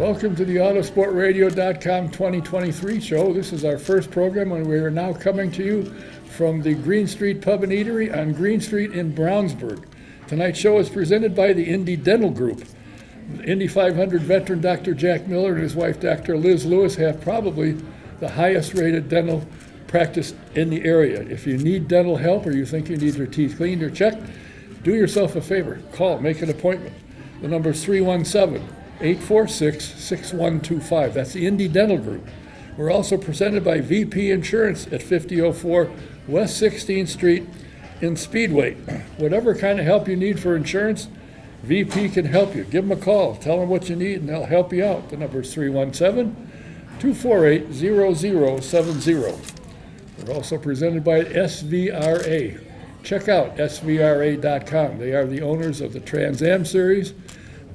Welcome to the Autosportradio.com 2023 show. This is our first program, and we are now coming to you from the Green Street Pub and Eatery on Green Street in Brownsburg. Tonight's show is presented by the Indy Dental Group. Indy 500 veteran Dr. Jack Miller and his wife Dr. Liz Lewis have probably the highest rated dental practice in the area. If you need dental help or you think you need your teeth cleaned or checked, do yourself a favor. Call, make an appointment. The number is 317-846-6125. That's the Indy Dental Group. We're also presented by VP Insurance at 5004 West 16th Street in Speedway. Whatever kind of help you need for insurance, VP can help you. Give them a call. Tell them what you need, and they'll help you out. The number is 317-248-0070. We're also presented by SVRA. Check out svra.com. They are the owners of the Trans Am Series,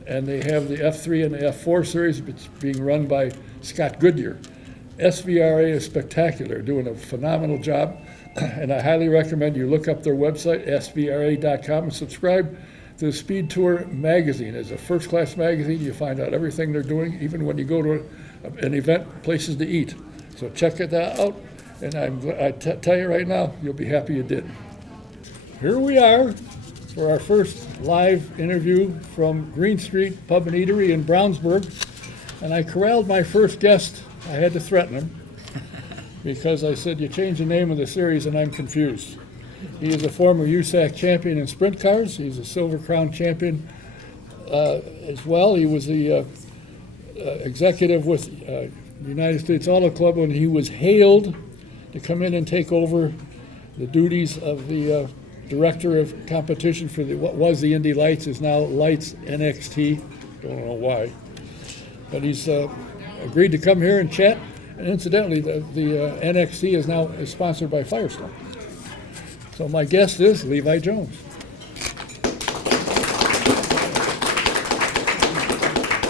and they have the F3 and the F4 Series, it's being run by Scott Goodyear. SVRA is spectacular, doing a phenomenal job, and I highly recommend you look up their website, svra.com, and subscribe to the Speed Tour magazine. It's a first-class magazine. You find out everything they're doing, even when you go to an event, places to eat. So check it out, and I tell you right now, you'll be happy you did. Here we are for our first live interview from Green Street Pub and Eatery in Brownsburg, and I corralled my first guest. I had to threaten him because I said, you changed the name of the series and I'm confused. He is a former USAC champion in sprint cars. He's a Silver Crown champion as well. He was the executive with United States Auto Club when he was hailed to come in and take over the duties of the director of competition for what was the Indy Lights, is now Lights NXT. Don't know why. But he's agreed to come here and chat. And incidentally, the NXT is now sponsored by Firestone. So my guest is Levi Jones.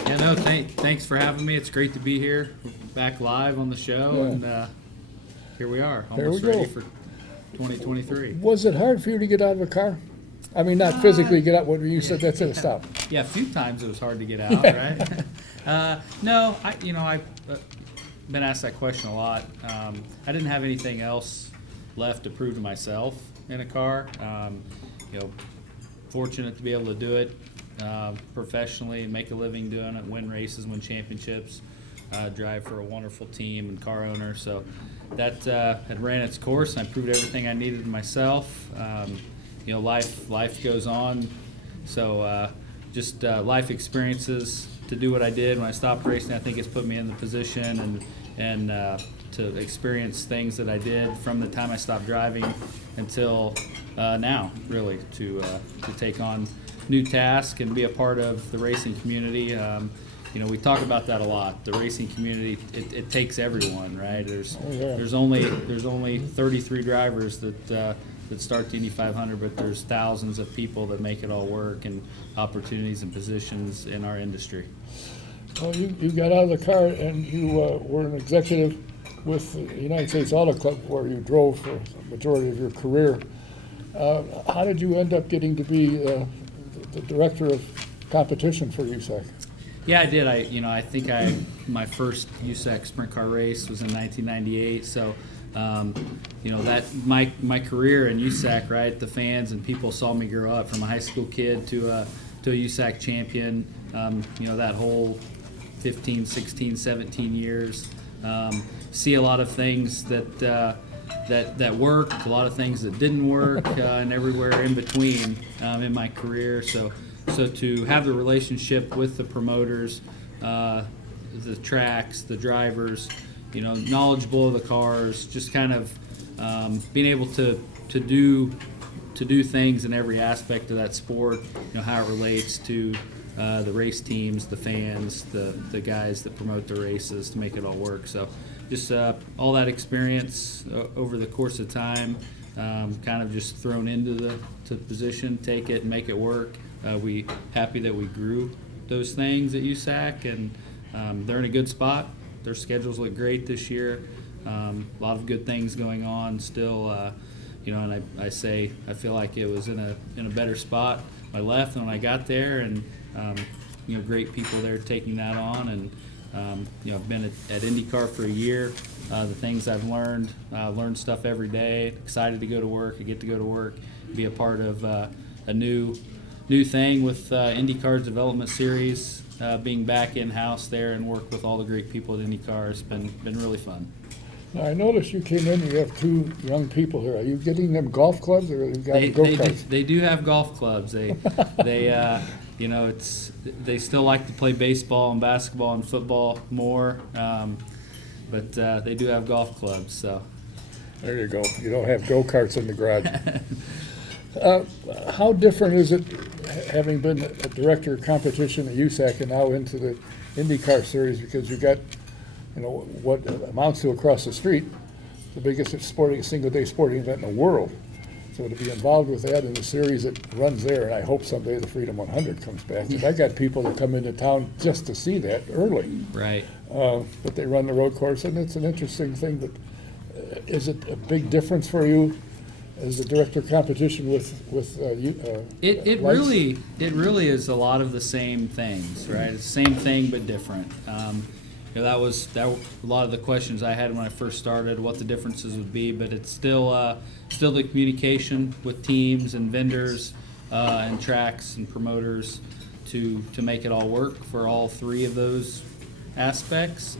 Yeah, no, thanks for having me. It's great to be here, back live on the show, and here we are, almost ready for 2023. Was it hard for you to get out of a car? I mean, not physically get out when you said that's it, stop. Yeah, a few times it was hard to get out, right? No, I've been asked that question a lot. I didn't have anything else left to prove to myself in a car. Fortunate to be able to do it professionally, make a living doing it, win races, win championships, drive for a wonderful team and car owner. So that had ran its course, and I proved everything I needed to myself. Life goes on. So just life experiences to do what I did when I stopped racing. I think it's put me in the position and to experience things that I did from the time I stopped driving until now, really, to take on new tasks and be a part of the racing community. We talk about that a lot. The racing community, it takes everyone, right? There's only 33 drivers that start the Indy 500, but there's thousands of people that make it all work, and opportunities and positions in our industry. Well, you got out of the car and you were an executive with the United States Auto Club, where you drove for the majority of your career. How did you end up getting to be the director of competition for USAC? Yeah, I did. I think my first USAC sprint car race was in 1998. So, that my career in USAC, right? The fans and people saw me grow up from a high school kid to a USAC champion. That whole 15, 16, 17 years. See a lot of things that worked, a lot of things that didn't work, and everywhere in between in my career. So to have the relationship with the promoters, the tracks, the drivers, knowledgeable of the cars, just kind of being able to do things in every aspect of that sport, how it relates to the race teams, the fans, the guys that promote the races to make it all work. So just all that experience over the course of time, kind of just thrown into the position, take it and make it work. We happy that we grew those things at USAC, and they're in a good spot. Their schedules look great this year. A lot of good things going on still. And I feel like it was in a better spot. I left when I got there, and great people there taking that on, and I've been at INDYCAR for a year. The things I've learned stuff every day. Excited to go to work. I get to go to work, be a part of a new thing with INDYCAR's development series, being back in-house there and work with all the great people at INDYCAR. It's been really fun. Now, I noticed you came in, you have 2 young people here. Are you getting them golf clubs, or you got go-karts? They do have golf clubs. They they still like to play baseball and basketball and football more, but they do have golf clubs. So there you go. You don't have go-karts in the garage. How different is it, having been a director of competition at USAC and now into the INDYCAR series, because you got what amounts to across the street, the biggest single-day sporting event in the world. So to be involved with that in the series that runs there, and I hope someday the Freedom 100 comes back. Because I got people that come into town just to see that early. Right. But they run the road course, and it's an interesting thing. But is it a big difference for you as the director of competition with it Lights? really is a lot of the same things, right? It's the same thing but different. That was a lot of the questions I had when I first started, what the differences would be, but it's still the communication with teams and vendors and tracks and promoters to make it all work for all 3 of those aspects,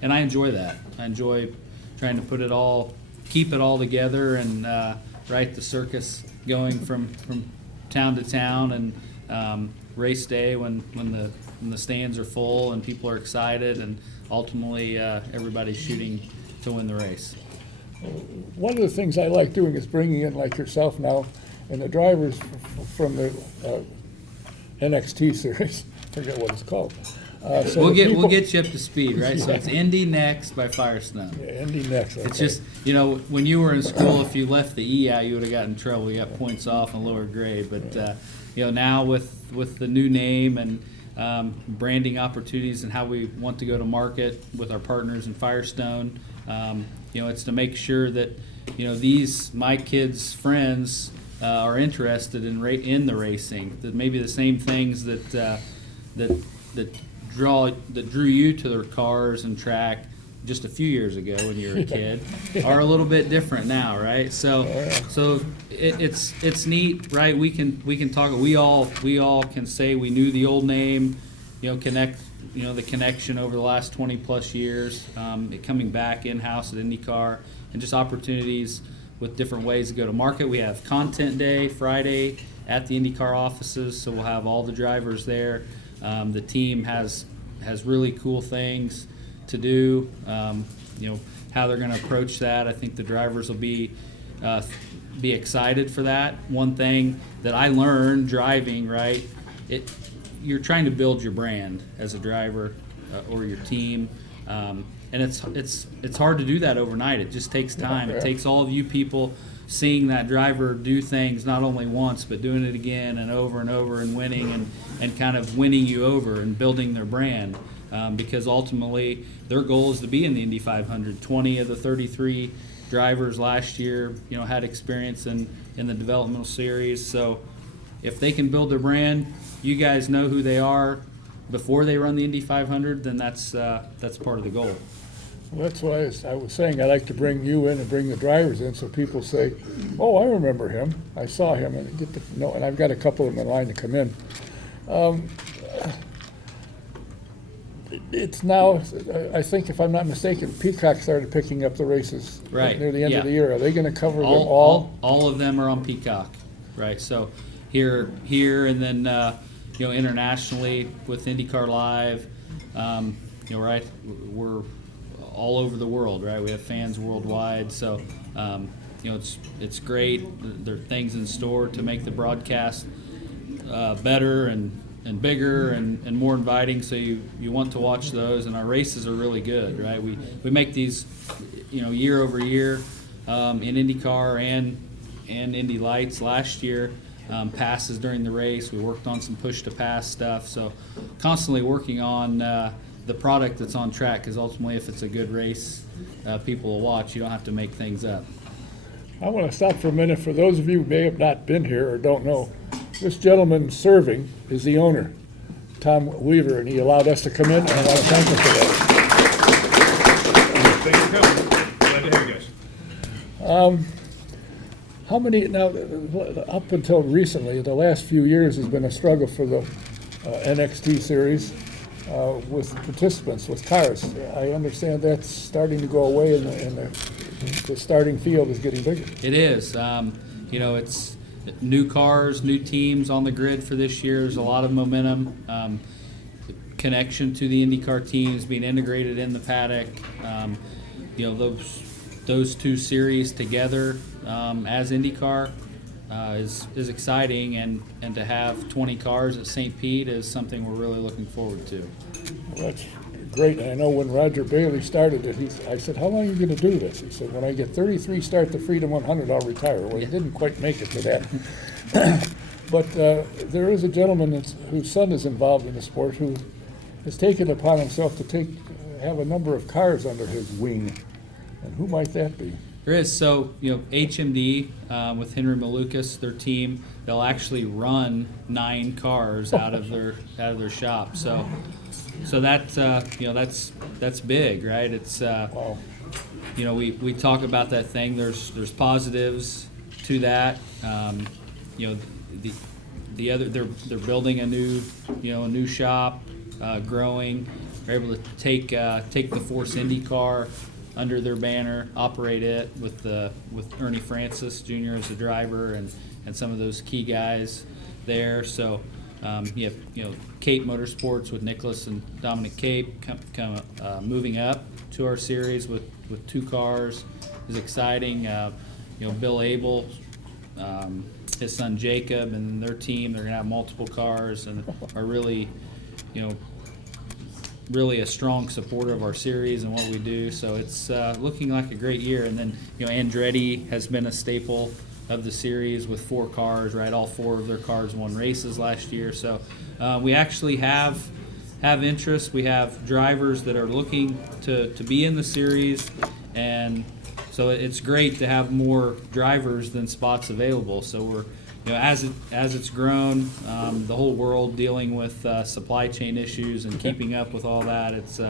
and I enjoy that. I enjoy trying to keep it all together, and the circus going from town to town, and race day when the stands are full and people are excited, and ultimately everybody's shooting to win the race. One of the things I like doing is bringing in, like yourself now, and the drivers from the NXT series. I forget what it's called. So we'll get you up to speed, right? Yeah. So it's Indy Next by Firestone. Yeah, Indy Next. Okay. It's just, when you were in school, if you left the E out, you would have gotten in trouble. You got points off and lower grade. But now with the new name and branding opportunities and how we want to go to market with our partners in Firestone, it's to make sure that my kids' friends are interested in the racing. That maybe the same things that drew you to the cars and track just a few years ago when you were a kid are a little bit different now, right? So it's neat, right? We can talk. We all can say we knew the old name, connect, the connection over the last 20 plus years, it coming back in-house at INDYCAR, and just opportunities with different ways to go to market. We have Content Day Friday at the INDYCAR offices, so we'll have all the drivers there. The team has really cool things to do. How they're going to approach that. I think the drivers will be excited for that. One thing that I learned driving, right? You're trying to build your brand as a driver or your team, and it's hard to do that overnight. It just takes time. It takes all of you people seeing that driver do things not only once but doing it again and over and winning and kind of winning you over and building their brand, because ultimately their goal is to be in the Indy 500. 20 of the 33 drivers last year had experience in the developmental series, so if they can build their brand, you guys know who they are before they run the Indy 500, then that's part of the goal. Well, that's why I was saying I like to bring you in and bring the drivers in, so people say, "Oh, I remember him. I saw him," and get to know. And I've got a couple of them in line to come in. It's now, I think, if I'm not mistaken, Peacock started picking up the races near the end of the year. Are they going to cover them all? All of them are on Peacock, right? So here, and then internationally with INDYCAR Live, right? We're all over the world, right? We have fans worldwide, so it's great. There are things in store to make the broadcast better and bigger and more inviting, so you want to watch those. And our races are really good, right? We make these year over year in INDYCAR and Indy Lights. Last year, passes during the race. We worked on some push to pass stuff, so constantly working on the product that's on track, because ultimately if it's a good race, people will watch. You don't have to make things up. I want to stop for a minute. For those of you who may have not been here or don't know, this gentleman serving is the owner. Tom Weaver, and he allowed us to come in, and I want to thank him for that. Thanks for coming. Glad to have you guys. How many, now, up until recently, the last few years has been a struggle for the NXT series with participants, with cars. I understand that's starting to go away, and the starting field is getting bigger. It is. It's new cars, new teams on the grid for this year. There's a lot of momentum. Connection to the INDYCAR teams being integrated in the paddock. Those two series together as INDYCAR is exciting, and to have 20 cars at St. Pete is something we're really looking forward to. Well, that's great. And I know when Roger Bailey started it, I said, how long are you going to do this? He said, when I get 33 start the Freedom 100, I'll retire. Well, he didn't quite make it to that. But there is a gentleman whose son is involved in the sport who has taken it upon himself to have a number of cars under his wing. And who might that be? There is. So, HMD with Henry Malukas, their team, they'll actually run 9 cars out of their shop. So that's big, right? It's Wow. We talk about that thing. There's positives to that. The other, they're building a new shop, growing. They're able to take the Force IndyCar under their banner, operate it with Ernie Francis Jr. as the driver and some of those key guys there. So you have Cape Motorsports with Nicholas and Dominic Cape moving up to our series with 2 cars is exciting. Bill Abel, his son Jacob, and their team, they're gonna have multiple cars and are really a strong supporter of our series and what we do. So it's looking like a great year. And then, Andretti has been a staple of the series with 4 cars, right? All 4 of their cars won races last year. So we actually have interest. We have drivers that are looking to be in the series. And so it's great to have more drivers than spots available. So we're, as it's grown, the whole world dealing with supply chain issues and keeping up with all that. It's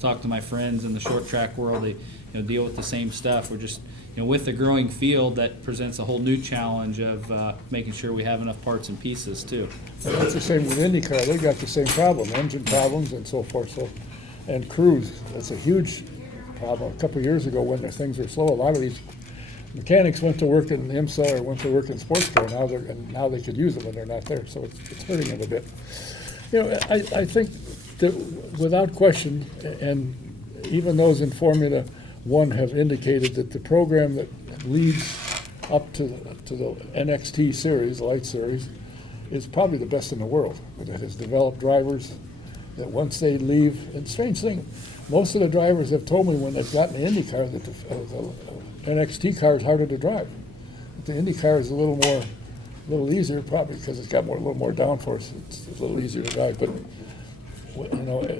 talk to my friends in the short track world. They deal with the same stuff. We're just with the growing field, that presents a whole new challenge of making sure we have enough parts and pieces too. And that's the same with IndyCar. They got the same problem, engine problems and so forth. So, and crews, that's a huge problem. A couple of years ago, when the things were slow, a lot of these mechanics went to work in IMSA or went to work in sports car. Now they could use them when they're not there. So it's hurting them a bit. I think that without question, and even those in Formula One have indicated that the program that leads up to the NXT Series, Lights Series, is probably the best in the world. It has developed drivers that once they leave, and strange thing, most of the drivers have told me when they've gotten the IndyCar that the NXT car is harder to drive. The IndyCar is a little easier, probably because it's got a little more downforce. It's a little easier to drive. But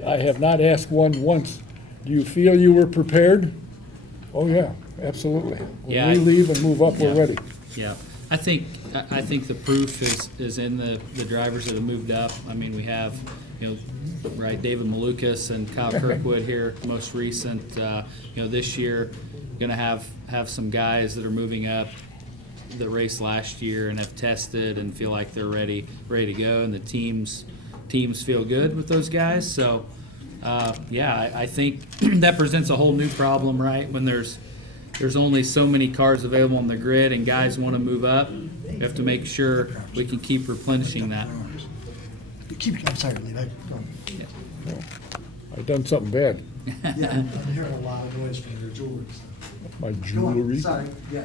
I have not asked one once, do you feel you were prepared? Oh yeah, absolutely. When we leave and move up, we're ready. Yeah, I think the proof is in the drivers that have moved up. I mean, we have right, David Malukas and Kyle Kirkwood here, most recent. This year, going to have some guys that are moving up that raced last year and have tested and feel like they're ready to go, and the teams feel good with those guys. So. I think that presents a whole new problem, right? When there's only so many cars available on the grid and guys want to move up, we have to make sure we can keep replenishing that. I'm sorry, Levi. I've done something bad. Yeah, I'm hearing a lot of noise from your jewelry. My Go on, jewelry. sorry, yeah.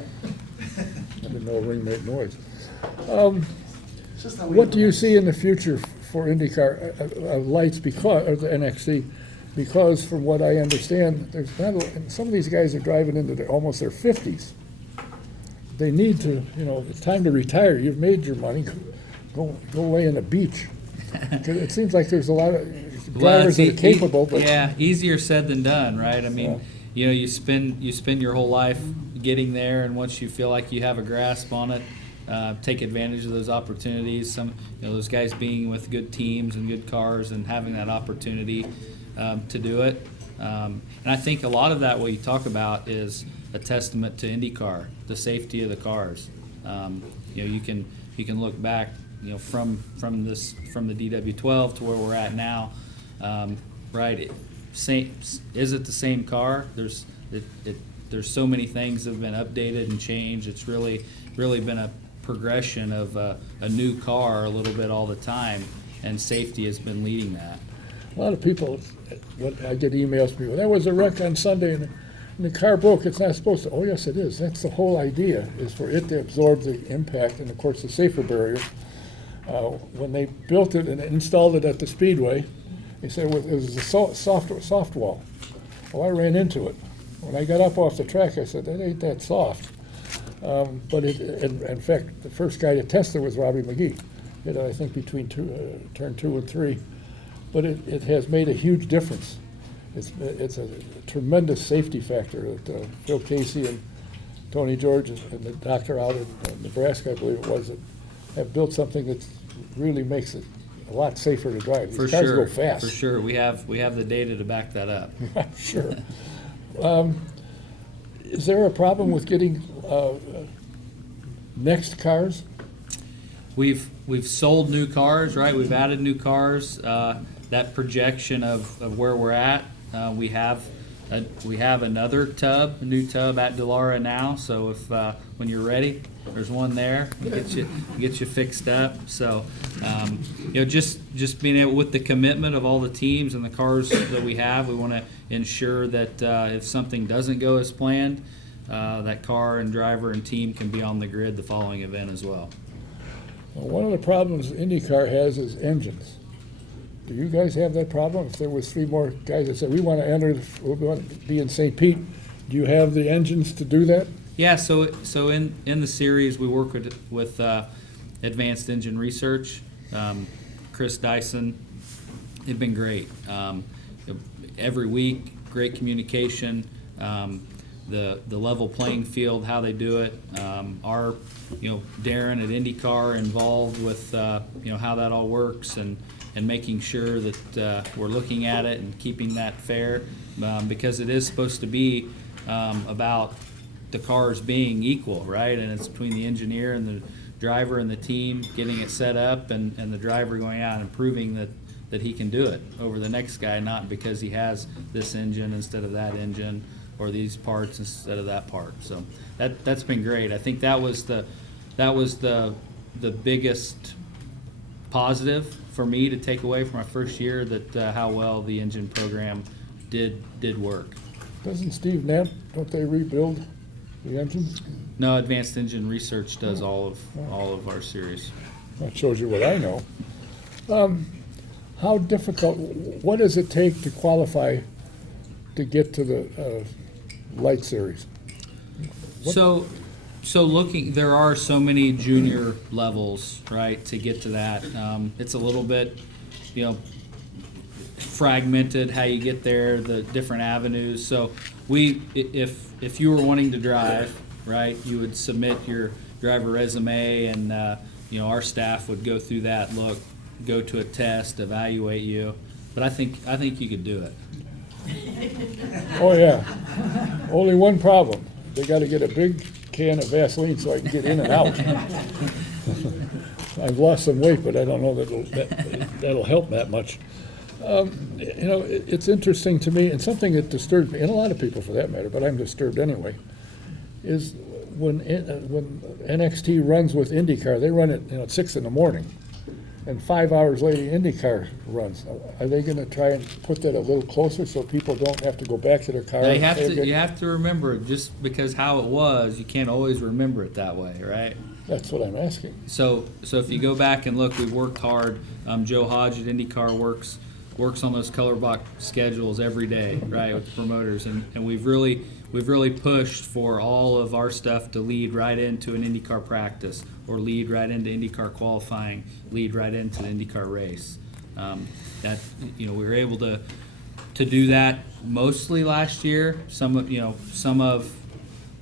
I didn't know a ring made noise. It's just how we What do you know. see in the future for IndyCar lights or the NXT? Because from what I understand, some of these guys are driving into almost their 50s. They need to, it's time to retire. You've made your money. Go lay on the beach. 'Cause it seems like there's a lot of drivers that are capable, but easier said than done, right? I mean, you spend your whole life getting there, and once you feel like you have a grasp on it, take advantage of those opportunities. Some, those guys being with good teams and good cars and having that opportunity to do it. And I think a lot of that, what you talk about, is a testament to INDYCAR, the safety of the cars. You can look back, from the DW12 to where we're at now, right? Is it the same car? There's so many things that have been updated and changed. It's really been a progression of a new car a little bit all the time, and safety has been leading that. A lot of people, I get emails from people, there was a wreck on Sunday and the car broke, it's not supposed to. Oh, yes, it is. That's the whole idea, is for it to absorb the impact and, of course, the safer barrier. When they built it and installed it at the Speedway, they said it was a soft wall. Well, I ran into it. When I got up off the track, I said, that ain't that soft. But in fact, the first guy to test it was Robbie McGee. I think between turn 2 and 3. But it has made a huge difference. It's a tremendous safety factor that Phil Casey and Tony George and the doctor out in Nebraska, I believe it was, that have built something that really makes it a lot safer to drive. These cars go fast. For sure. We have the data to back that up. Sure. Is there a problem with getting next cars? We've sold new cars, right? We've added new cars. That projection of where we're at, we have another new tub at Delara now. So if when you're ready, there's one there. Get you fixed up. So just being able, with the commitment of all the teams and the cars that we have, we want to ensure that if something doesn't go as planned, that car and driver and team can be on the grid the following event as well. Well, one of the problems INDYCAR has is engines. Do you guys have that problem? If there was 3 more guys that said, we want to be in St. Pete, do you have the engines to do that? Yeah, so in the series we work with Advanced Engine Research, Chris Dyson. They've been great. Every week, great communication. The level playing field, how they do it. Our Darren at INDYCAR involved with how that all works and making sure that we're looking at it and keeping that fair, because it is supposed to be about the cars being equal, right? And it's between the engineer and the driver and the team getting it set up, and the driver going out and proving that he can do it over the next guy, not because he has this engine instead of that engine or these parts instead of that part. So that's been great. I think that was the biggest positive for me to take away from my first year, that how well the engine program did work. Doesn't Steve Knapp, don't they rebuild the engines? No, Advanced Engine Research does all of our series. That shows you what I know. How difficult, what does it take to qualify to get to the Lights Series? So there are so many junior levels, right, to get to that. It's a little bit, fragmented how you get there, the different avenues. So if you were wanting to drive, right, you would submit your driver resume, and our staff would go through that, go to a test, evaluate you. But I think you could do it. Oh yeah. Only one problem. They got to get a big can of Vaseline so I can get in and out. I've lost some weight, but I don't know that'll help that much. It's interesting to me, and something that disturbs me, and a lot of people for that matter, but I'm disturbed anyway, is when NXT runs with INDYCAR, they run it at 6 in the morning, and 5 hours later INDYCAR runs. Are they going to try and put that a little closer so people don't have to go back to their car? You have to remember, just because how it was, you can't always remember it that way, right? That's what I'm asking. So if you go back and look, we've worked hard. Joe Hodge at INDYCAR works on those color box schedules every day, right, with the promoters, and we've really pushed for all of our stuff to lead right into an INDYCAR practice, or lead right into INDYCAR qualifying, lead right into the INDYCAR race. We were able to do that mostly last year. Some of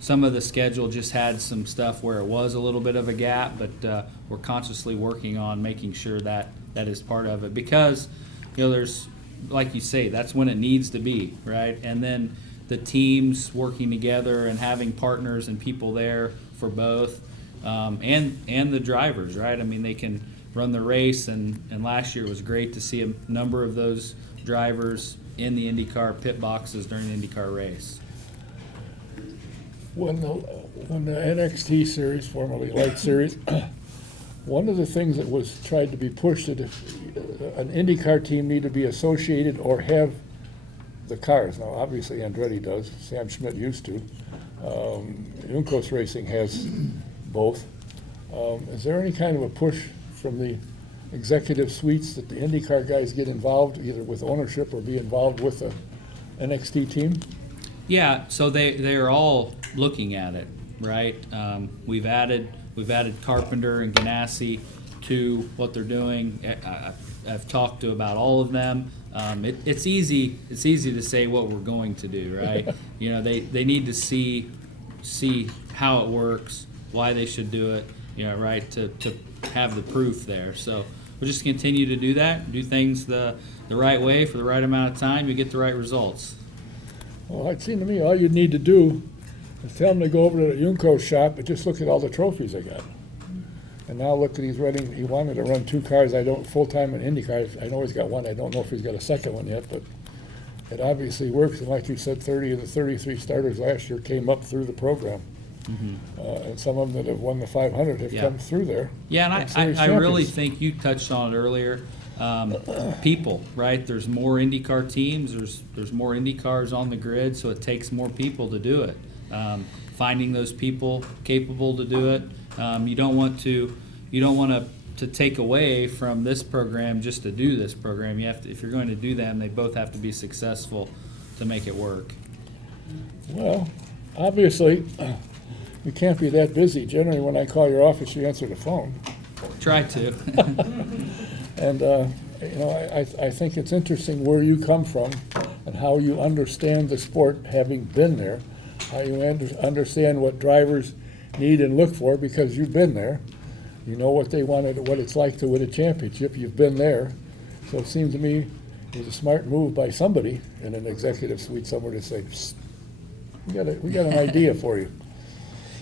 some of the schedule just had some stuff where it was a little bit of a gap, but we're consciously working on making sure that is part of it, because there's, like you say, that's when it needs to be, right? And then the teams working together and having partners and people there for both, and the drivers, right? I mean, they can run the race, and last year was great to see a number of those drivers in the IndyCar pit boxes during the IndyCar race. When the NXT series, formerly Lights Series, one of the things that was tried to be pushed that if an IndyCar team need to be associated or have the cars. Now, obviously, Andretti does. Sam Schmidt used to. Juncos Racing has both. Is there any kind of a push from the executive suites that the IndyCar guys get involved, either with ownership or be involved with the NXT team? Yeah, so they're all looking at it, right? We've added Carpenter and Ganassi to what they're doing. I've talked to about all of them. It's easy to say what we're going to do, right? They need to see how it works, why they should do it, right, to have the proof there. So we'll just continue to do that, do things the right way for the right amount of time, you get the right results. Well, it seemed to me all you'd need to do is tell them to go over to the Juncos shop and just look at all the trophies they got. And now look at he wanted to run 2 cars. Full-time in IndyCar. I know he's got one. I don't know if he's got a second one yet, but it obviously works. And like you said, 30 of the 33 starters last year came up through the program. Mm-hmm. And some of them that have won the 500 have come through there. Yeah, and I really think you touched on it earlier. People, right? There's more IndyCar teams. There's more IndyCars on the grid, so it takes more people to do it. Finding those people capable to do it. You don't want to take away from this program just to do this program. You have to, if you're going to do them, they both have to be successful to make it work. Well, obviously, you can't be that busy. Generally, when I call your office, you answer the phone. Try to. And I think it's interesting where you come from and how you understand the sport, having been there, how you understand what drivers need and look for because you've been there. You know what they wanted, what it's like to win a championship. You've been there. So it seems to me it was a smart move by somebody in an executive suite somewhere to say, we got an idea for you.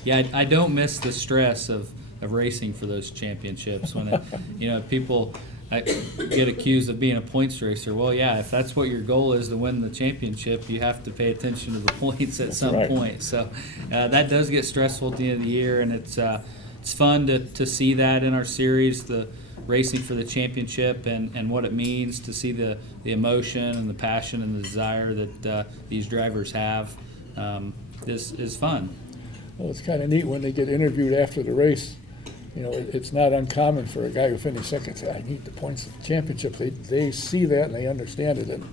Yeah, I don't miss the stress of racing for those championships when people get accused of being a points racer. Well, yeah, if that's what your goal is to win the championship, you have to pay attention to the points at some point. So that does get stressful at the end of the year, and it's fun to see that in our series, the racing for the championship and what it means to see the emotion and the passion and the desire that these drivers have. This is fun. Well, it's kind of neat when they get interviewed after the race. It's not uncommon for a guy who finished second to say, I need the points of the championship. They see that and they understand it. And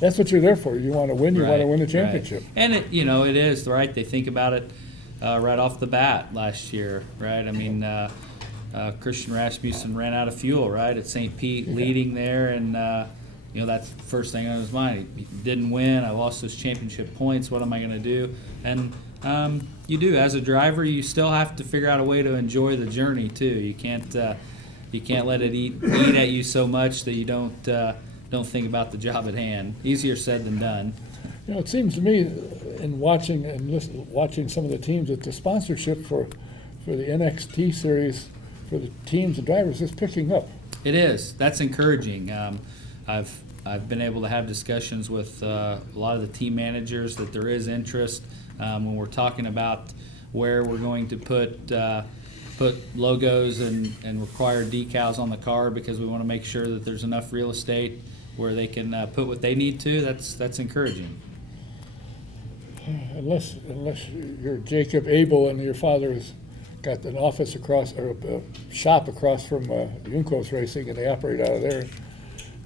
that's what you're there for. You want to win, you want to win the championship. Right. And it is, right? They think about it right off the bat last year, right? I mean, Christian Rasmussen ran out of fuel, right, at St. Pete, leading there. And, that's the first thing on his mind. He didn't win. I lost those championship points. What am I going to do? And you do, as a driver, you still have to figure out a way to enjoy the journey too. You can't let it eat at you so much that you don't think about the job at hand. Easier said than done. It seems to me, in watching some of the teams, that the sponsorship for the NXT series for the teams and drivers is picking up. It is. That's encouraging. I've been able to have discussions with a lot of the team managers that there is interest. When we're talking about where we're going to put logos and required decals on the car because we want to make sure that there's enough real estate where they can put what they need to, that's encouraging. Unless you're Jacob Abel and your father has got an office across, or a shop across from Juncos Racing, and they operate out of there,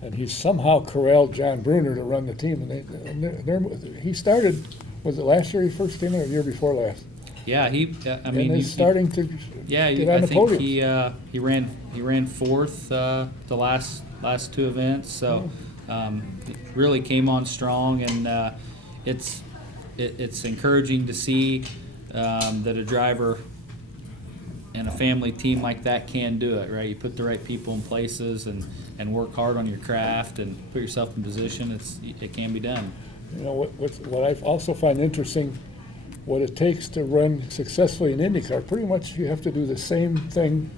and he's somehow corralled John Bruner to run the team, and he started. Was it last year he first came in, or the year before last? Yeah, he's starting to get on the podium. He ran fourth the last two events, so really came on strong, and it's encouraging to see that a driver and a family team like that can do it, right? You put the right people in places and work hard on your craft and put yourself in position, it can be done. You know, what I also find interesting, what it takes to run successfully in IndyCar, pretty much you have to do the same thing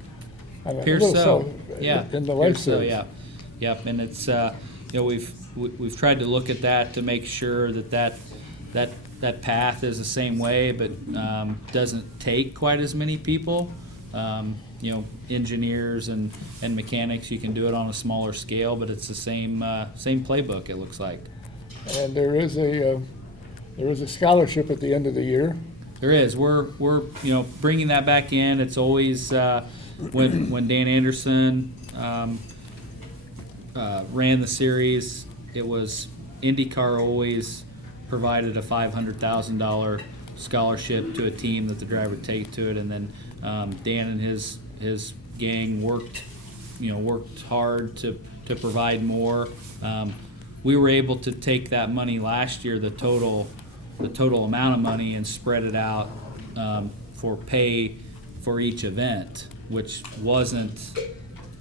on a Appears little so, yeah. in the Light Appears so, Series. yeah. Yep, and it's, we've tried to look at that to make sure that path is the same way, but doesn't take quite as many people. Engineers and mechanics, you can do it on a smaller scale, but it's the same playbook, it looks like. And there is a scholarship at the end of the year. There is. We're bringing that back in. It's always when Dan Anderson ran the series, it was INDYCAR always provided a $500,000 scholarship to a team that the driver would take to it, and then Dan and his gang worked hard to provide more. We were able to take that money last year, the total amount of money, and spread it out for pay for each event, which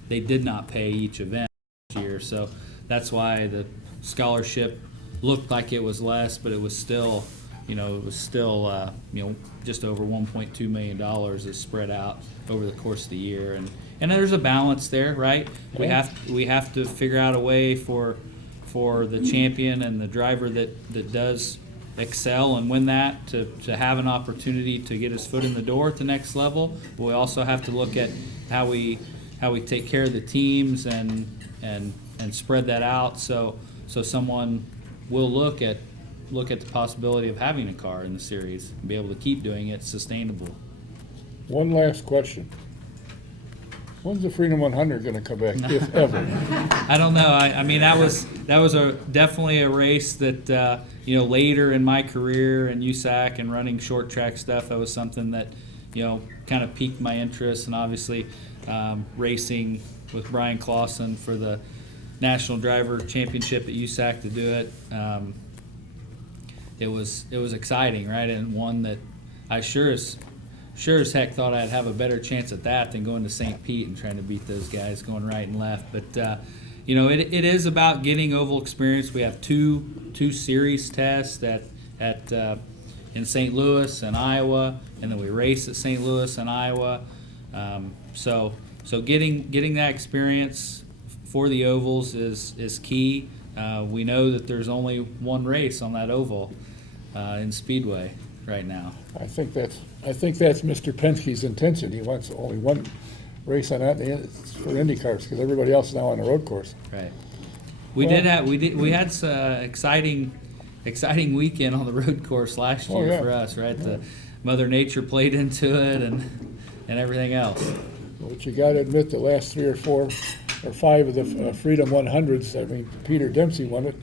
they did not pay each event this year. So that's why the scholarship looked like it was less, but it was still, just over $1.2 million is spread out over the course of the year. And there's a balance there, right? Yeah. We have to figure out a way for the champion and the driver that does excel and win that to have an opportunity to get his foot in the door at the next level. But we also have to look at how we take care of the teams and spread that out so someone will look at the possibility of having a car in the series and be able to keep doing it sustainable. One last question. When's the Freedom 100 going to come back, if ever? I don't know. I mean, that was definitely a race that later in my career in USAC and running short track stuff, that was something that kind of piqued my interest, and obviously racing with Brian Clausen for the National Driver Championship at USAC to do it. It was exciting, right? And one that I sure as heck thought I'd have a better chance at that than going to St. Pete and trying to beat those guys going right and left. But it is about getting oval experience. We have two series tests in St. Louis and Iowa, and then we race at St. Louis and Iowa. So getting that experience for the ovals is key. We know that there's only one race on that oval in Speedway right now. I think that's Mr. Penske's intention. He wants only one race on that for IndyCars because everybody else is now on the road course. Right. We had some exciting weekend on the road course last year for us, right? The Mother Nature played into it and everything else. But you got to admit the last 3 or 4 or 5 of the Freedom 100s. I mean, Peter Dempsey won it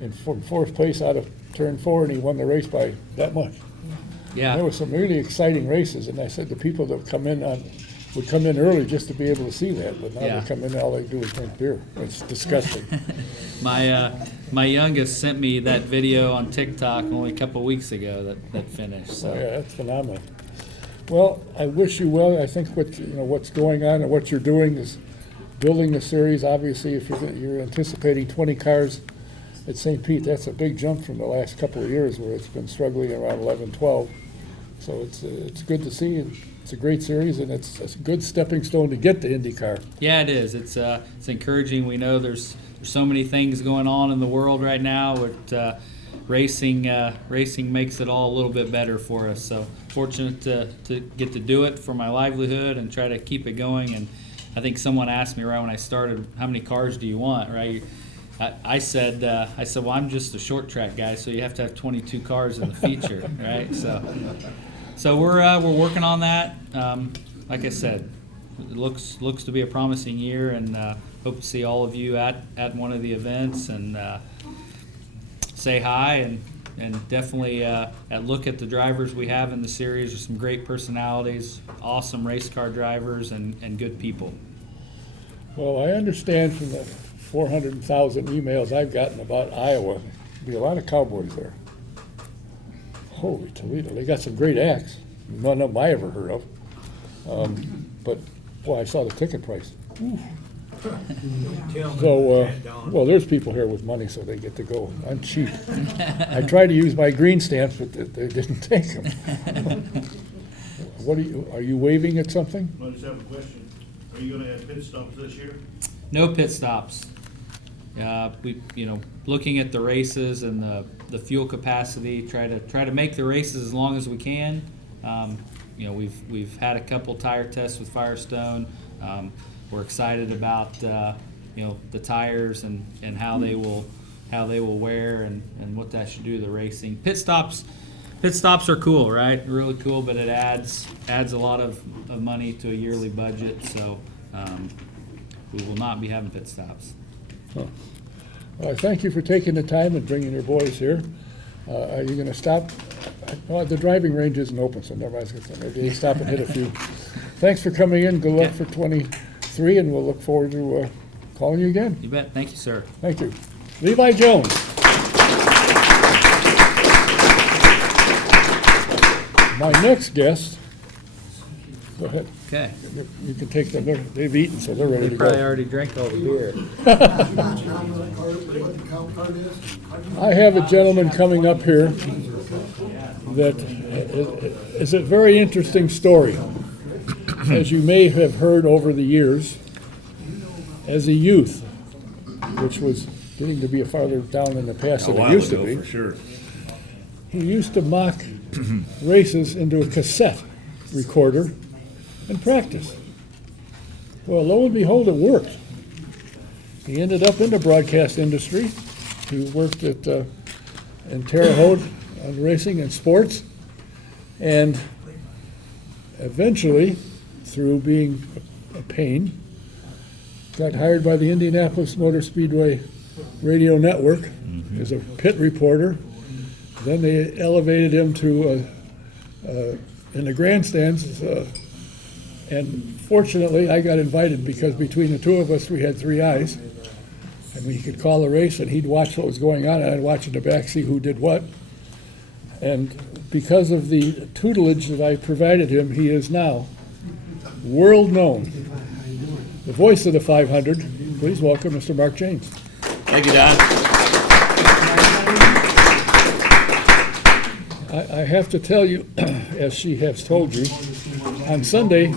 in 4th place out of turn 4, and he won the race by that much. Yeah. There were some really exciting races, and I said the people that would come in early just to be able to see that, but now they come in, all they do is drink beer. It's disgusting. My youngest sent me that video on TikTok only a couple weeks ago that finished. So. Yeah, that's phenomenal. Well, I wish you well. I think what's going on and what you're doing is building the series. Obviously, if you're anticipating 20 cars at St. Pete, that's a big jump from the last couple of years where it's been struggling around 11, 12. So it's good to see, and it's a great series, and it's a good stepping stone to get to IndyCar. Yeah, it is. It's encouraging. We know there's so many things going on in the world right now. Racing makes it all a little bit better for us. So fortunate to get to do it for my livelihood and try to keep it going. And I think someone asked me right when I started, how many cars do you want, right? I said, well, I'm just a short track guy, so you have to have 22 cars in the feature, right? So we're working on that. Like I said, it looks to be a promising year, and hope to see all of you at one of the events and say hi and definitely look at the drivers we have in the series. There's some great personalities, awesome race car drivers, and good people. Well, I understand from the 400,000 emails I've gotten about Iowa, there'll be a lot of cowboys there. Holy Toledo, they got some great acts. none of them I ever heard of. But, boy, I saw the ticket price. So, well, there's people here with money, so they get to go. I'm cheap. I tried to use my green stamps, but they didn't take them. Are you waving at something? I just have a question. Are you gonna have pit stops this year? No pit stops. We, looking at the races and the fuel capacity, try to make the races as long as we can. We've had a couple tire tests with Firestone. We're excited about the tires and how they will wear and what that should do to the racing. Pit stops are cool, right? Really cool, but it adds a lot of money to a yearly budget. So we will not be having pit stops. Thank you for taking the time and bringing your boys here. Are you going to stop? Well, the driving range isn't open, so never mind. Maybe stop and hit a few. Thanks for coming in. Good luck for 23, and we'll look forward to calling you again. You bet. Thank you, sir. Thank you. Levi Jones. My next guest, go ahead. Okay. You can take them. They've eaten, so they're ready to Probably go. already drank all the beer. I have a gentleman coming up here that is a very interesting story. As you may have heard over the years, as a youth, which was getting to be a farther down in the past than it used to be, for sure. he used to mock races into a cassette recorder and practice. Well, lo and behold, it worked. He ended up in the broadcast industry. He worked at in Terre Haute on racing and sports, and eventually, through being a pain, got hired by the Indianapolis Motor Speedway Radio Network as a pit reporter. Then they elevated him to in the grandstands, and fortunately I got invited because between the two of us we had three eyes, and we could call a race and he'd watch what was going on and I'd watch in the back, see who did what. And because of the tutelage that I provided him, he is now world known. The voice of the 500, please welcome Mr. Mark Jaynes. Thank you, Don. I have to tell you, as she has told you, on Sunday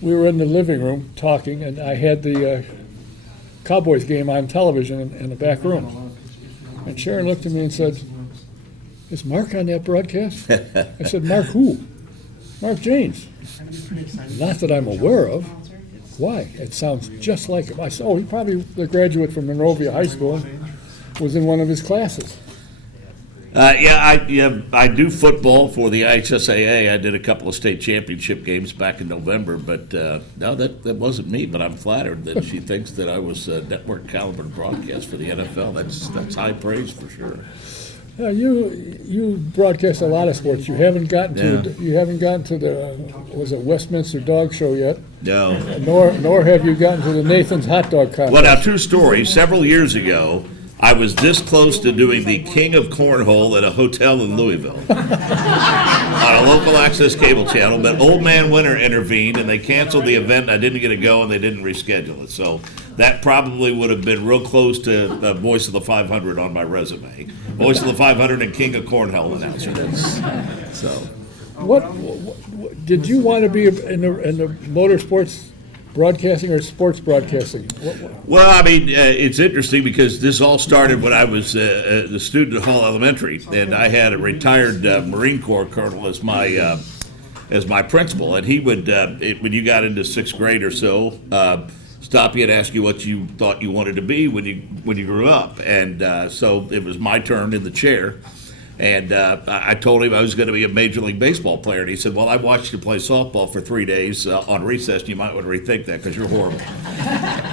we were in the living room talking, and I had the Cowboys game on television in the back room. And Sharon looked at me and said, "Is Mark on that broadcast?" I said, "Mark who?" "Mark Jaynes." "Not that I'm aware of." "Why? It sounds just like him." I said, "Oh, he probably the graduate from Monrovia High School and was in one of his classes." I do football for the IHSAA. I did a couple of state championship games back in November, but no, that wasn't me. But I'm flattered that she thinks that I was a network caliber broadcast for the NFL. That's high praise for sure. You broadcast a lot of sports. You haven't gotten to the was it Westminster Dog Show yet? No. Nor have you gotten to the Nathan's Hot Dog Contest. Well, now, true story. Several years ago, I was this close to doing the King of Cornhole at a hotel in Louisville on a local access cable channel, but Old Man Winter intervened and they canceled the event. And I didn't get to go and they didn't reschedule it. So that probably would have been real close to Voice of the 500 on my resume. Voice of the 500 and King of Cornhole announcer. What did you want to be in the motorsports broadcasting or sports broadcasting? Well, I mean, it's interesting because this all started when I was the student at Hall Elementary, and I had a retired Marine Corps colonel as my principal, and he would, when you got into sixth grade or so, stop you and ask you what you thought you wanted to be when you grew up, and so it was my turn in the chair. And I told him I was going to be a Major League Baseball player. And he said, "Well, I watched you play softball for 3 days on recess. And you might want to rethink that because you're horrible."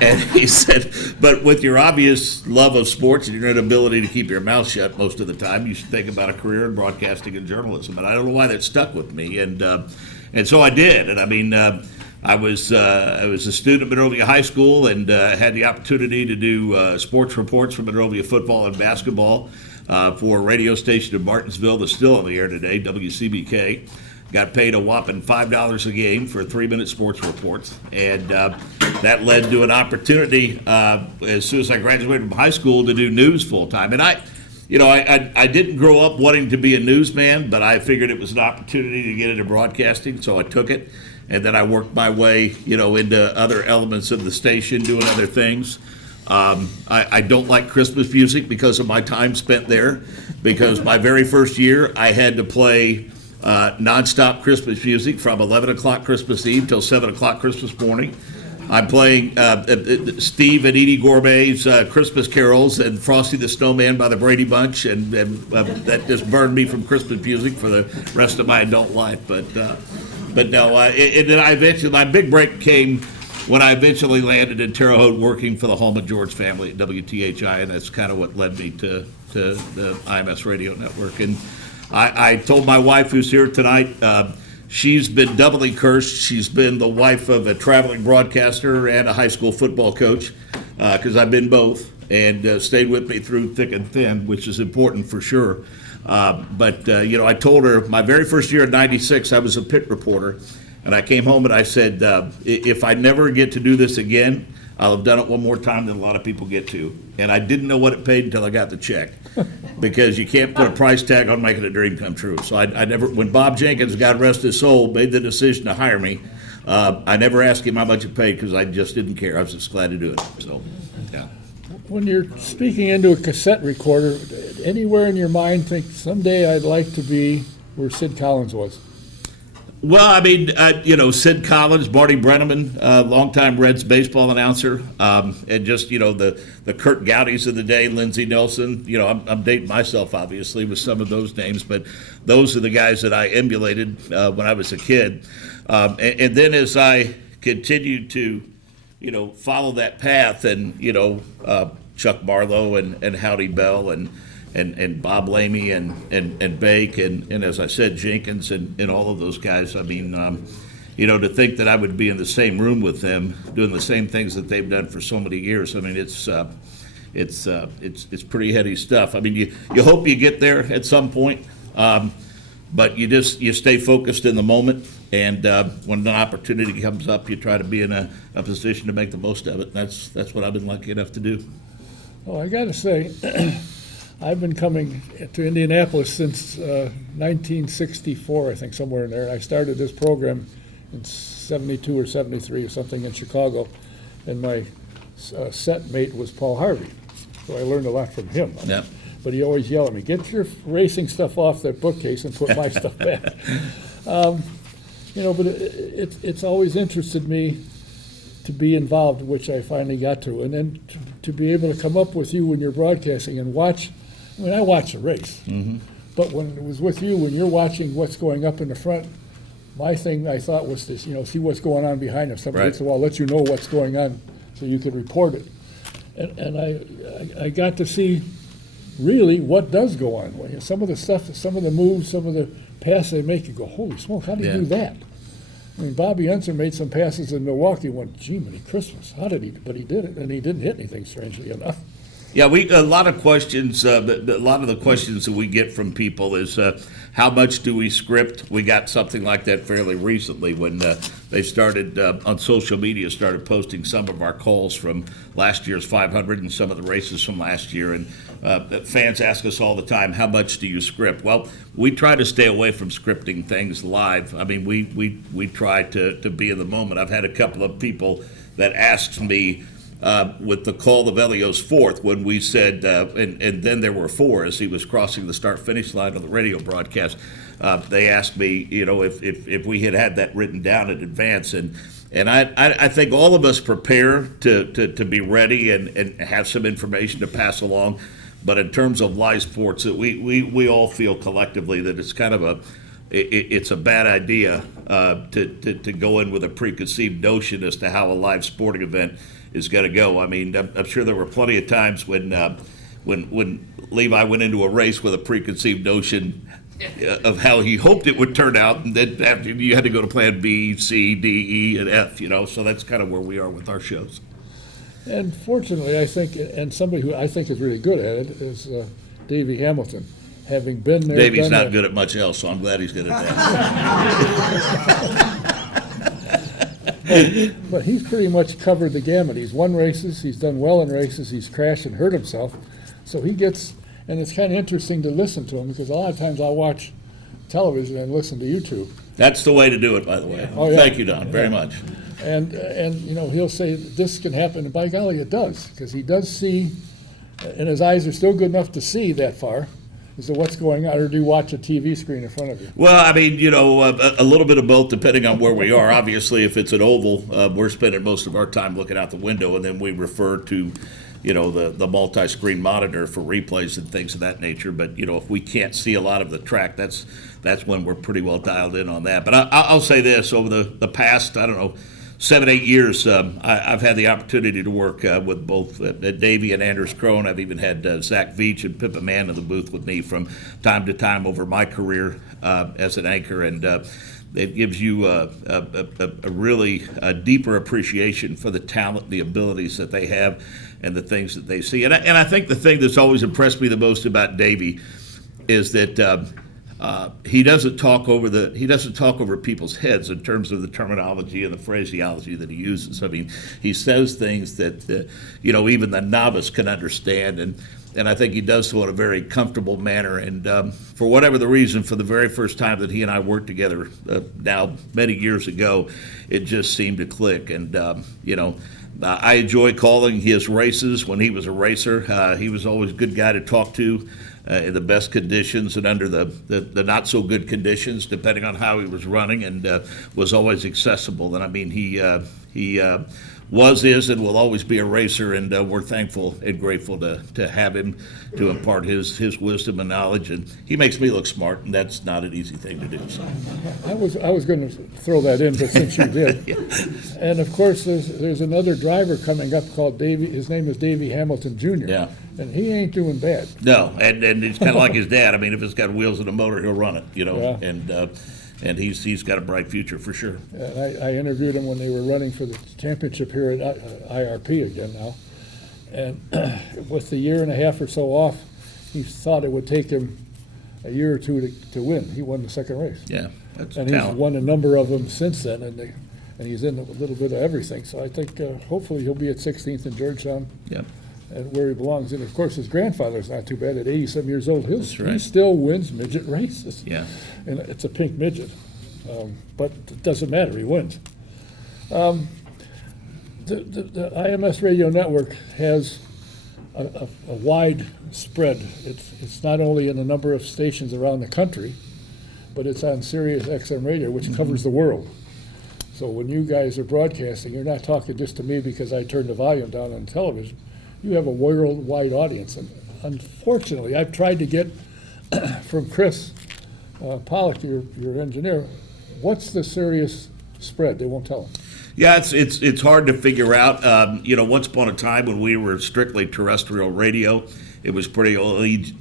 And he said, "But with your obvious love of sports and your inability to keep your mouth shut most of the time, you should think about a career in broadcasting and journalism." And I don't know why that stuck with me. And so I did. And I mean, I was a student at Monrovia High School and had the opportunity to do sports reports for Monrovia football and basketball. For a radio station in Martinsville that's still on the air today, WCBK. got paid a whopping $5 a game for 3-minute sports reports, and that led to an opportunity as soon as I graduated from high school to do news full time. And I didn't grow up wanting to be a newsman, but I figured it was an opportunity to get into broadcasting, so I took it. And then I worked my way, into other elements of the station, doing other things. I don't like Christmas music because of my time spent there, because my very first year I had to play nonstop Christmas music from 11 o'clock Christmas Eve till 7 o'clock Christmas morning. I'm playing Steve and Edie Gourmet's Christmas carols and Frosty the Snowman by the Brady Bunch, and that just burned me from Christmas music for the rest of my adult life. But no, and then I eventually, my big break came when I eventually landed in Terre Haute working for the Holman George family at WTHI, and that's kind of what led me to the IMS Radio Network. And I told my wife, who's here tonight, she's been doubly cursed. She's been the wife of a traveling broadcaster and a high school football coach, because I've been both, and stayed with me through thick and thin, which is important for sure. But I told her my very first year in '96, I was a pit reporter, and I came home and I said, if I never get to do this again, I'll have done it one more time than a lot of people get to. And I didn't know what it paid until I got the check, because you can't put a price tag on making a dream come true. So I never, when Bob Jenkins, God rest his soul, made the decision to hire me, I never asked him how much it paid, because I just didn't care. I was just glad to do it. So, yeah. When you're speaking into a cassette recorder, anywhere in your mind think someday I'd like to be where Sid Collins was? Well, I mean, Sid Collins, Marty Brenneman, longtime Reds baseball announcer, and just, the Kurt Gowdys of the day, Lindsey Nelson. I'm dating myself, obviously, with some of those names, but those are the guys that I emulated when I was a kid. And then as I continued to, follow that path, and, Chuck Barlow and Howdy Bell and Bob Lamey and Bake and as I said, Jenkins and all of those guys. I mean, to think that I would be in the same room with them doing the same things that they've done for so many years. I mean, it's pretty heady stuff. I mean, you hope you get there at some point, but you stay focused in the moment, and when an opportunity comes up, you try to be in a position to make the most of it. And that's what I've been lucky enough to do. Well, I got to say, I've been coming to Indianapolis since 1964, I think, somewhere in there. I started this program in 72 or 73 or something in Chicago, and my set mate was Paul Harvey, so I learned a lot from him. Yeah. But he always yelled at me, "Get your racing stuff off that bookcase and put my stuff back." But it's always interested me to be involved, which I finally got to, and then to be able to come up with you when you're broadcasting and watch. I mean, I watch the race, but when it was with you, when you're watching what's going up in the front, my thing I thought was to see what's going on behind us. Somebody once in a while let you know what's going on, so you could report it. And I got to see really what does go on. Some of the stuff, some of the moves, some of the passes they make, you go, holy smoke, how did he do that? I mean, Bobby Unser made some passes in Milwaukee. Went, gee, many Christmas. How did he? But he did it, and he didn't hit anything, strangely enough. Yeah, a lot of questions. A lot of the questions that we get from people is how much do we script? We got something like that fairly recently when they started on social media, started posting some of our calls from last year's 500 and some of the races from last year. And fans ask us all the time, how much do you script? Well, we try to stay away from scripting things live. I mean, we try to be in the moment. I've had a couple of people that asked me, with the call of Elio's fourth, when we said, and then there were four as he was crossing the start-finish line on the radio broadcast, they asked me, if we had that written down in advance, and I think all of us prepare to be ready and have some information to pass along, but in terms of live sports, we all feel collectively that it's kind of it's a bad idea to go in with a preconceived notion as to how a live sporting event is going to go. I mean, I'm sure there were plenty of times when Levi went into a race with a preconceived notion of how he hoped it would turn out, and then after you had to go to plan B, C, D, E, and F. So that's kind of where we are with our shows. And fortunately, I think, and somebody who I think is really good at it is Davey Hamilton. having been there. Davey's done not that. good at much else, so I'm glad he's good at that. But he's pretty much covered the gamut. He's won races, he's done well in races, he's crashed and hurt himself. So he gets, and it's kind of interesting to listen to him because a lot of times I'll watch television and listen to YouTube. That's the way to do it, by the way. Oh, yeah. Thank you, Don, very much. And you know, he'll say, this can happen, and by golly, it does, because he does see, and his eyes are still good enough to see that far, as to what's going on, or do you watch a TV screen in front of you? Well, I mean, you know, a little bit of both, depending on where we are. Obviously, if it's an oval, we're spending most of our time looking out the window, and then we refer to, you know, the multi-screen monitor for replays and things of that nature. But, you know, if we can't see a lot of the track, that's when we're pretty well dialed in on that. But I'll say this, over the past, I don't know, 7-8 years, I've had the opportunity to work with both Davey and Anders Krohn. I've even had Zach Veach and Pippa Mann in the booth with me from time to time over my career as an anchor, and it gives you a really deeper appreciation for the talent, the abilities that they have, and the things that they see. And I think the thing that's always impressed me the most about Davey is that he doesn't talk over people's heads in terms of the terminology and the phraseology that he uses. I mean, he says things that you know, even the novice can understand, and I think he does so in a very comfortable manner. And for whatever the reason, for the very first time that he and I worked together now many years ago, it just seemed to click. And you know, I enjoy calling his races when he was a racer. He was always a good guy to talk to. In the best conditions and under the not so good conditions, depending on how he was running, and was always accessible. And I mean, he was, is, and will always be a racer, and we're thankful and grateful to have him to impart his wisdom and knowledge. And he makes me look smart, and that's not an easy thing to do. So I was going to throw that in, but since you did. Yeah. And of course, there's another driver coming up called Davey. His name is Davey Hamilton Jr. Yeah. And he ain't doing bad. No, and it's kind of like his dad. I mean, if it's got wheels and a motor, he'll run it, you know. Yeah. And he's got a bright future for sure. And I interviewed him when they were running for the championship here at IRP again now. And with the year and a half or so off, he thought it would take him a year or two to win. He won the second race. Yeah, that's And he's talent. won a number of them since then, and he's in a little bit of everything. So I think hopefully he'll be at 16th in Georgetown. Yep. And where he belongs. And of course, his grandfather's not too bad. At 87 years old, That's right. he still wins midget races. Yeah. And it's a pink midget. But it doesn't matter, he wins. The IMS Radio Network has a wide spread. It's not only in a number of stations around the country, but it's on Sirius XM Radio, which covers the world. So when you guys are broadcasting, you're not talking just to me because I turned the volume down on television. You have a worldwide audience. And unfortunately, I've tried to get from Chris Pollock, your engineer, what's the Sirius spread? They won't tell him. Yeah, it's hard to figure out. You know, once upon a time when we were strictly terrestrial radio, it was pretty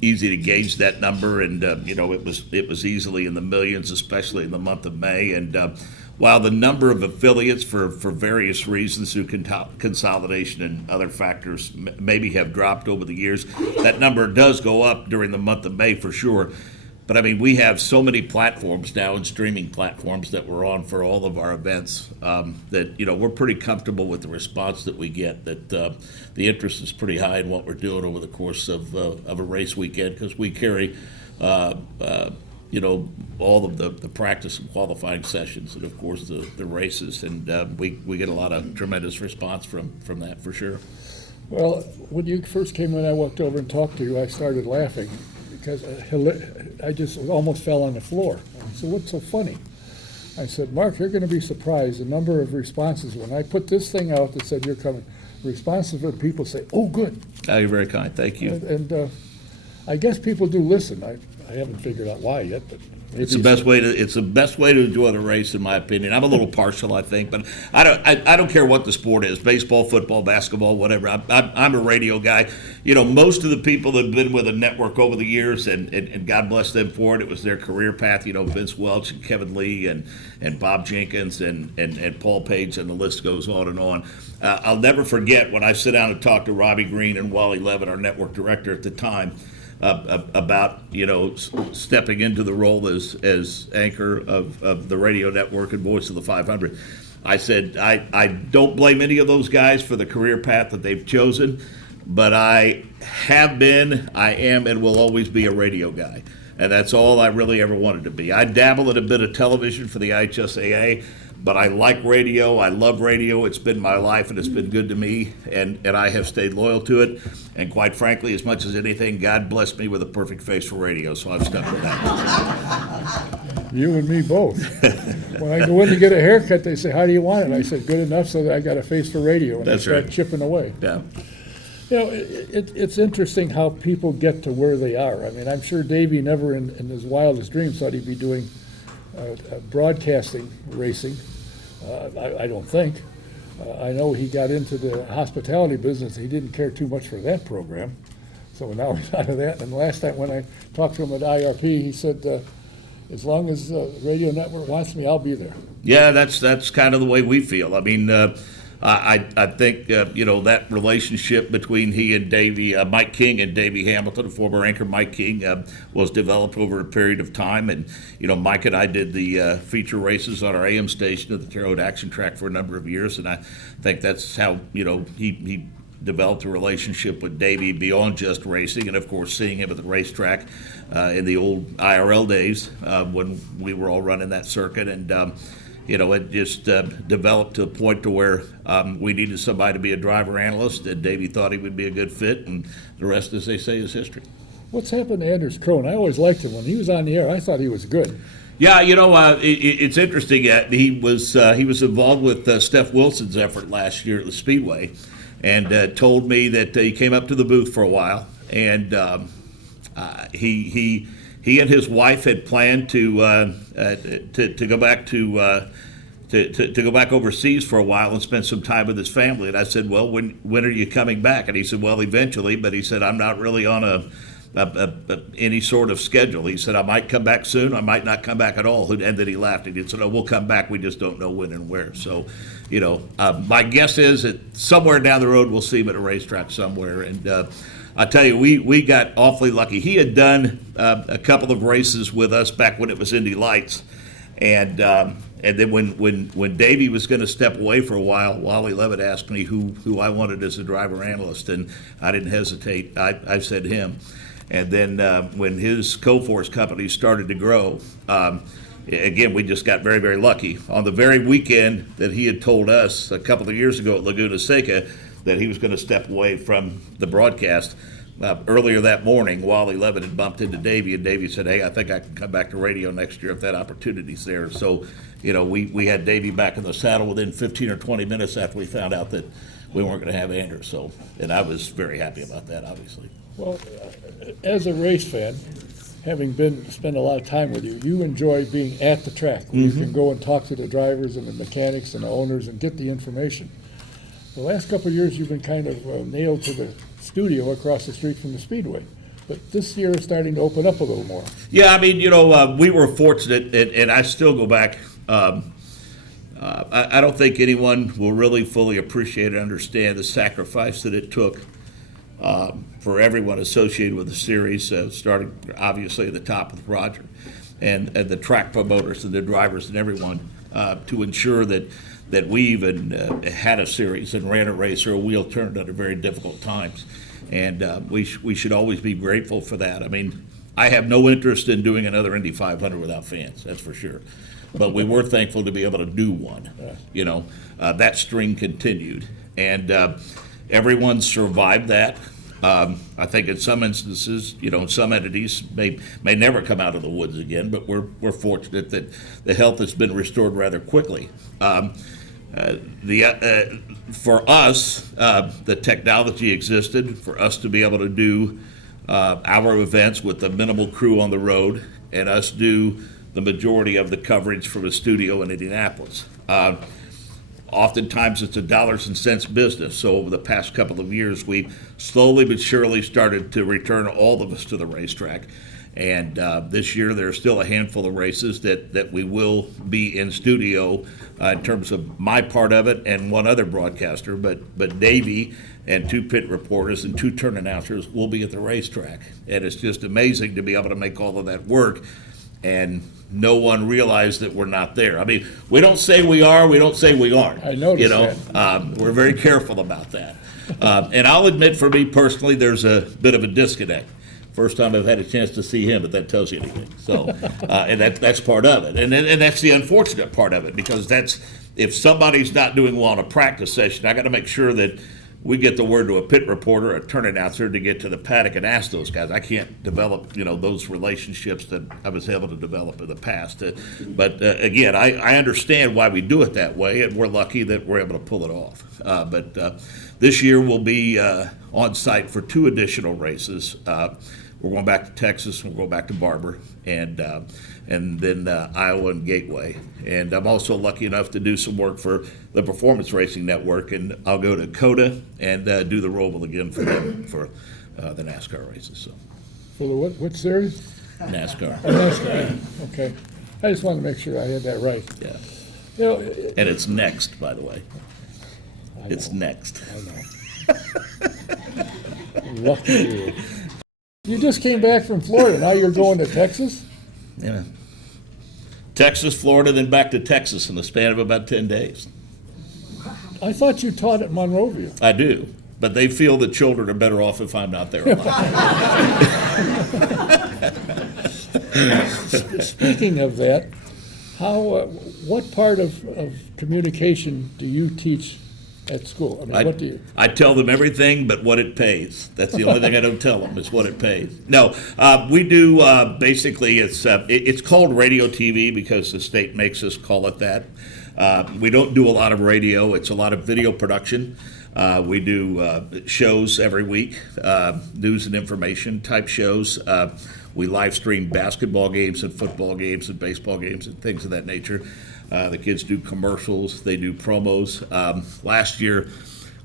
easy to gauge that number, and you know, it was easily in the millions, especially in the month of May. And while the number of affiliates for various reasons through consolidation and other factors maybe have dropped over the years, that number does go up during the month of May for sure. But I mean, we have so many platforms now and streaming platforms that we're on for all of our events that, you know, we're pretty comfortable with the response that we get, that the interest is pretty high in what we're doing over the course of a race weekend, because we carry you know, all of the practice and qualifying sessions, and of course the races, and we get a lot of tremendous response from that for sure. Well, when you first came in, I walked over and talked to you. I started laughing because I just almost fell on the floor. I said, "What's so funny?" I said, "Mark, you're going to be surprised the number of responses when I put this thing out that said you're coming. Responses where people say, 'Oh, good.'" Oh, you're very kind. Thank you. And I guess people do listen. I haven't figured out why yet, but maybe It's the best way to enjoy the race, in my opinion. I'm a little partial, I think, but I don't care what the sport is: baseball, football, basketball, whatever. I'm a radio guy. You know, most of the people that have been with a network over the years, and God bless them for it, it was their career path. You know, Vince Welch and Kevin Lee and Bob Jenkins and Paul Page, and the list goes on and on. I'll never forget when I sit down and talk to Robbie Green and Wally Levin, our network director at the time. about stepping into the role as anchor of the radio network and voice of the 500. I said I don't blame any of those guys for the career path that they've chosen, but I have been, I am, and will always be a radio guy. And that's all I really ever wanted to be. I dabble in a bit of television for the IHSAA, but I like radio. I love radio. It's been my life, and it's been good to me, and I have stayed loyal to it. And quite frankly, as much as anything, God blessed me with a perfect face for radio, so I've stuck with that. You and me both. When I go in to get a haircut, they say, "How do you want it?" I said, "Good enough so that I got a face for radio." And That's I start right. chipping away. Yeah. It's interesting how people get to where they are. I mean, I'm sure Davey never in his wildest dreams thought he'd be doing broadcasting racing. I don't think. I know he got into the hospitality business. He didn't care too much for that program. So now he's out of that. And last time when I talked to him at IRP, he said, as long as Radio Network wants me, I'll be there. Yeah, that's kind of the way we feel. I mean, I think that relationship between he and Mike King and Davey Hamilton, the former anchor Mike King, was developed over a period of time. And Mike and I did the feature races on our AM station at the Terre Haute Action Track for a number of years, and I think that's how he developed a relationship with Davey beyond just racing, and of course seeing him at the racetrack in the old IRL days when we were all running that circuit. And it just developed to a point to where we needed somebody to be a driver analyst, and Davey thought he would be a good fit, and the rest, as they say, is history. What's happened to Anders Krohn? I always liked him. When he was on the air, I thought he was good. Yeah, it's interesting. He was involved with Steph Wilson's effort last year at the Speedway, and told me that he came up to the booth for a while, and he and his wife had planned to go back to go back overseas for a while and spend some time with his family. And I said, "Well, when are you coming back?" And he said, "Well, eventually." But he said, "I'm not really on any sort of schedule." He said, "I might come back soon. I might not come back at all." And then he laughed and he said, "Oh, we'll come back. We just don't know when and where." So, my guess is that somewhere down the road we'll see him at a racetrack somewhere. And I tell you, we got awfully lucky. He had done a couple of races with us back when it was Indy Lights, and then when Davey was going to step away for a while, Wally Levitt asked me who I wanted as a driver analyst, and I didn't hesitate. I said him. And then when his Coforce company started to grow, again, we just got very, very lucky. On the very weekend that he had told us a couple of years ago at Laguna Seca that he was going to step away from the broadcast, earlier that morning, Wally Levitt had bumped into Davey, and Davey said, "Hey, I think I can come back to radio next year if that opportunity's there." So, we had Davey back in the saddle within 15 or 20 minutes after we found out that we weren't going to have Anders. So, and I was very happy about that, obviously. Well, as a race fan, having spent a lot of time with you, you enjoy being at the track where you can go and talk to the drivers and the mechanics and the owners and get the information. The last couple of years, you've been kind of nailed to the studio across the street from the Speedway. But this year is starting to open up a little more. Yeah, I mean, we were fortunate, and I still go back. I don't think anyone will really fully appreciate and understand the sacrifice that it took for everyone associated with the series, starting obviously at the top with Roger and the track promoters and the drivers and everyone to ensure that we even had a series and ran a race or a wheel turned under very difficult times. And we should always be grateful for that. I mean, I have no interest in doing another Indy 500 without fans, that's for sure. But we were thankful to be able to do one. That string continued. And everyone survived that. I think in some instances, some entities may never come out of the woods again, but we're fortunate that the health has been restored rather quickly. For us, the technology existed for us to be able to do our events with a minimal crew on the road, and us do the majority of the coverage from a studio in Indianapolis. Oftentimes it's a dollars and cents business, so over the past couple of years we've slowly but surely started to return all of us to the racetrack. And this year, there's still a handful of races that we will be in studio in terms of my part of it and one other broadcaster. But Davey and 2 pit reporters and 2 turn announcers will be at the racetrack. And it's just amazing to be able to make all of that work. And no one realized that we're not there. I mean, we don't say we are, we don't say we aren't. I noticed you know? that. We're very careful about that. And I'll admit, for me personally, there's a bit of a disconnect. First time I've had a chance to see him, if that tells you anything. So, and that's part of it. And that's the unfortunate part of it, because that's, if somebody's not doing well on a practice session, I got to make sure that we get the word to a pit reporter, a turn announcer, to get to the paddock and ask those guys. I can't develop, those relationships that I was able to develop in the past. But again, I understand why we do it that way, and we're lucky that we're able to pull it off. But this year we'll be on site for 2 additional races. We're going back to Texas, and we'll go back to Barber, and then Iowa and Gateway. And I'm also lucky enough to do some work for the Performance Racing Network, and I'll go to COTA and do the Roval again for them for the NASCAR races. So For the what series? NASCAR, NASCAR. Okay. I just wanted to make sure I had that right. yeah. You know, And it's next, by the way. I It's know, next. I know. Lucky you. You just came back from Florida. Now you're going to Texas? Yeah. Texas, Florida, then back to Texas in the span of about 10 days. I thought you taught at Monrovia. I do, but they feel that children are better off if I'm not there a lot. Speaking of that, what part of communication do you teach at school? I mean, what do you? I tell them everything but what it pays. That's the only thing I don't tell them is what it pays. No, we do basically. It's called radio TV because the state makes us call it that. We don't do a lot of radio. It's a lot of video production. We do shows every week, news and information type shows. We live stream basketball games and football games and baseball games and things of that nature. The kids do commercials. They do promos. Last year,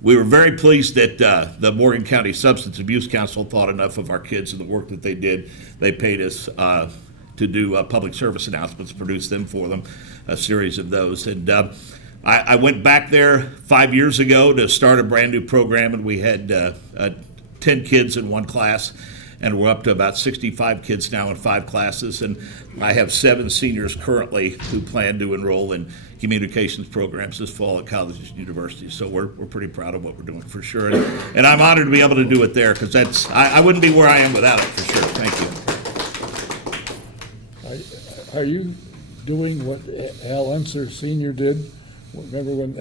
we were very pleased that the Morgan County Substance Abuse Council thought enough of our kids and the work that they did. They paid us to do public service announcements, produce them for them, a series of those. And I went back there 5 years ago to start a brand new program, and we had 10 kids in one class. And we're up to about 65 kids now in 5 classes. And I have 7 seniors currently who plan to enroll in communications programs this fall at colleges and universities. So we're pretty proud of what we're doing for sure. And I'm honored to be able to do it there because I wouldn't be where I am without it for sure. Thank you. Are you doing what Al Unser Sr. did? Remember when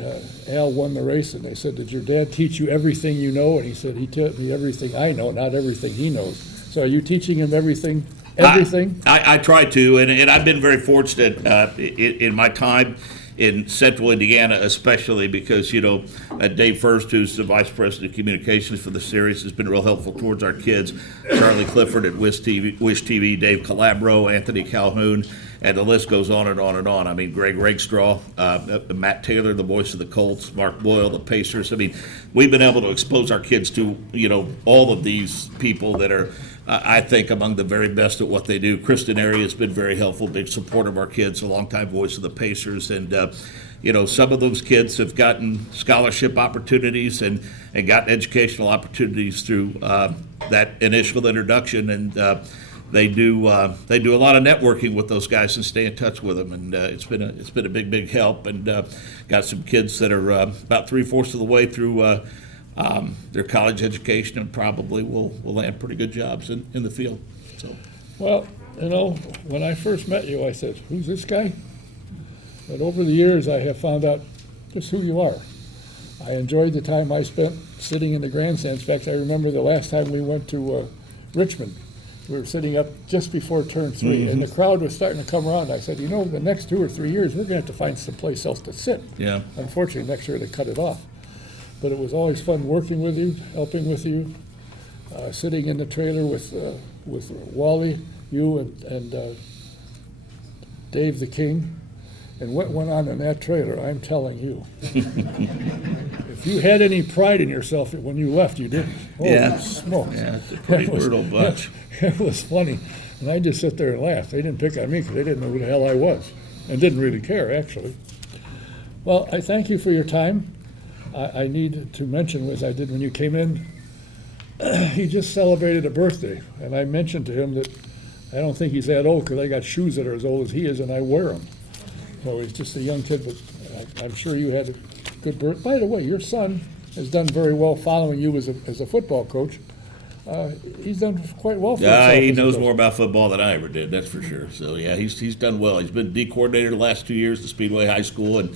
Al won the race and they said, "Did your dad teach you everything you know?" And he said, "He taught me everything I know, not everything he knows." So are you teaching him everything? I try to, and I've been very fortunate in my time in central Indiana, especially because, Dave First, who's the vice president of communications for the series, has been real helpful towards our kids. Charlie Clifford at Wish TV, Dave Calabro, Anthony Calhoun, and the list goes on and on and on. I mean, Greg Rakestraw, Matt Taylor, the voice of the Colts, Mark Boyle, the Pacers. I mean, we've been able to expose our kids to, all of these people that are, I think, among the very best at what they do. Kristen Airy has been very helpful, big supporter of our kids, a longtime voice of the Pacers. And, some of those kids have gotten scholarship opportunities and gotten educational opportunities through that initial introduction. And they do a lot of networking with those guys and stay in touch with them. And it's been a big help. And got some kids that are about 3/4 of the way through their college education and probably will land pretty good jobs in the field. So, Well, when I first met you, I said, "Who's this guy?" But over the years, I have found out just who you are. I enjoyed the time I spent sitting in the grandstands. In fact, I remember the last time we went to Richmond. We were sitting up just before turn 3, and the crowd was starting to come around. I said, the next 2 or 3 years, we're going to have to find someplace else to sit. yeah. Unfortunately, next year they cut it off. But it was always fun working with you, helping with you, sitting in the trailer with Wally, you, and Dave the King. And what went on in that trailer, I'm telling you. If you had any pride in yourself when you left, you didn't. Holy Yeah. smokes. Yeah, it's a pretty brutal bunch. It was funny. And I just sit there and laugh. They didn't pick on me because they didn't know who the hell I was and didn't really care, actually. Well, I thank you for your time. I need to mention, as I did when you came in, he just celebrated a birthday, and I mentioned to him that I don't think he's that old because I got shoes that are as old as he is, and I wear them. So he's just a young kid, but I'm sure you had a good birth. By the way, your son has done very well following you as a football coach. He's done quite well for himself. He knows more about football than I ever did, that's for sure. So, yeah, he's done well. He's been D coordinator the last 2 years at Speedway High School, and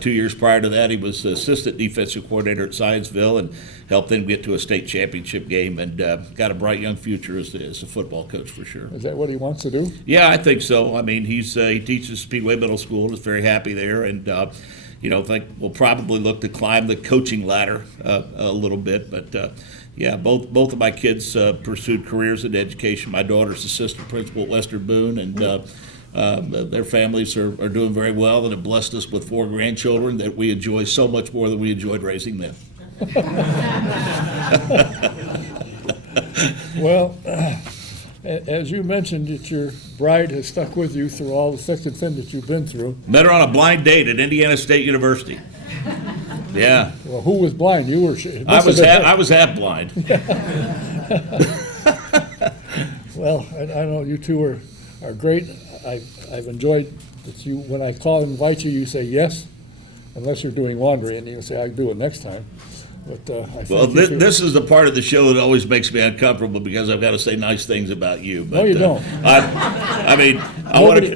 2 years prior to that, he was assistant defensive coordinator at Scienceville and helped them get to a state championship game, and got a bright young future as a football coach for sure. Is that what he wants to do? Yeah, I think so. I mean, he teaches Speedway Middle School and is very happy there, and think we'll probably look to climb the coaching ladder a little bit. But yeah, both of my kids pursued careers in education. My daughter's assistant principal at Western Boone, and their families are doing very well and have blessed us with 4 grandchildren that we enjoy so much more than we enjoyed raising them. Well, as you mentioned, that your bride has stuck with you through all the thick and thin that you've been through. Met her on a blind date at Indiana State University. Yeah. Well, who was blind? You were. I was half blind. Well, I know you two are great. I've enjoyed that you. When I call and invite you, you say yes, unless you're doing laundry, and you say I'll do it next time. But this is the part of the show that always makes me uncomfortable because I've got to say nice things about you. But, no, you don't.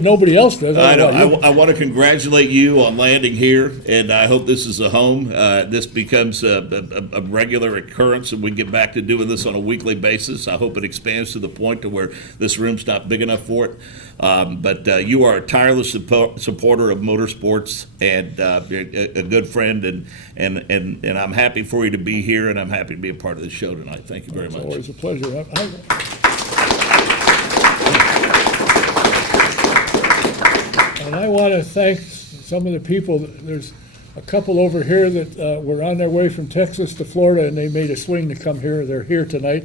Nobody else does. I want to congratulate you on landing here, and I hope this is a home. This becomes a regular occurrence, and we get back to doing this on a weekly basis. I hope it expands to the point to where this room's not big enough for it. But you are a tireless supporter of motorsports and a good friend, and I'm happy for you to be here, and I'm happy to be a part of the show tonight. Thank you very much. It's always a pleasure. And I want to thank some of the people. There's a couple over here that were on their way from Texas to Florida, and they made a swing to come here. They're here tonight,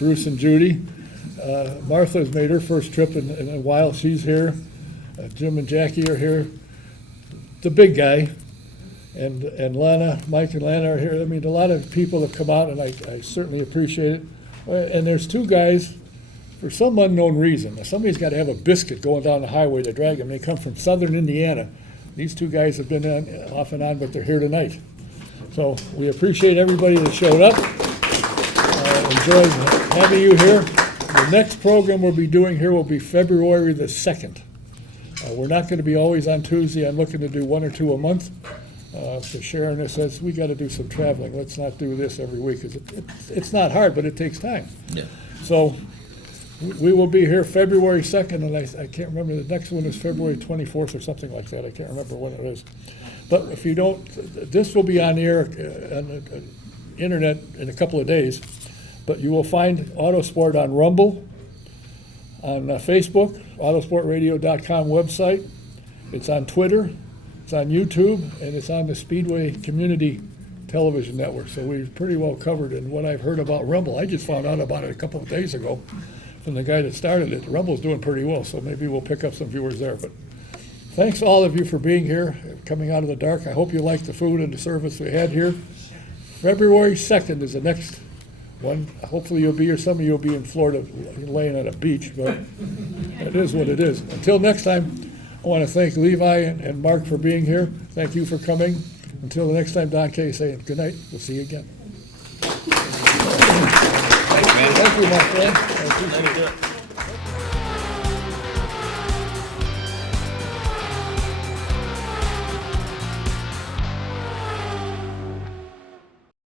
Bruce and Judy. Martha's made her first trip in a while. She's here. Jim and Jackie are here. The big guy. And Lana, Mike and Lana are here. I mean, a lot of people have come out, and I certainly appreciate it. And there's 2 guys, for some unknown reason. Now, somebody's got to have a biscuit going down the highway to drag them. They come from southern Indiana. These 2 guys have been on, off and on, but they're here tonight. So we appreciate everybody that showed up. Enjoyed having you here. The next program we'll be doing here will be February the 2nd. We're not going to be always on Tuesday. I'm looking to do 1 or 2 a month. So Sharon says, we got to do some traveling. Let's not do this every week, because it's not hard, but it takes time. Yeah. So we will be here February 2nd, and I can't remember, the next one is February 24th or something like that. I can't remember when it is. But if you don't, this will be on the air on the internet in a couple of days. But you will find Autosport on Rumble, on Facebook, autosportradio.com website. It's on Twitter. It's on YouTube, and it's on the Speedway Community Television Network. So we're pretty well covered. And what I've heard about Rumble, I just found out about it a couple of days ago from the guy that started it. Rumble's doing pretty well, so maybe we'll pick up some viewers there. But thanks all of you for being here, coming out of the dark. I hope you liked the food and the service we had here. February 2nd is the next one. Hopefully you'll be here. Some of you will be in Florida laying on a beach, but it is what it is. Until next time, I want to thank Levi and Mark for being here. Thank you for coming. Until the next time, Don Kay saying good night. We'll see you again. Thank you, my friend. I appreciate it.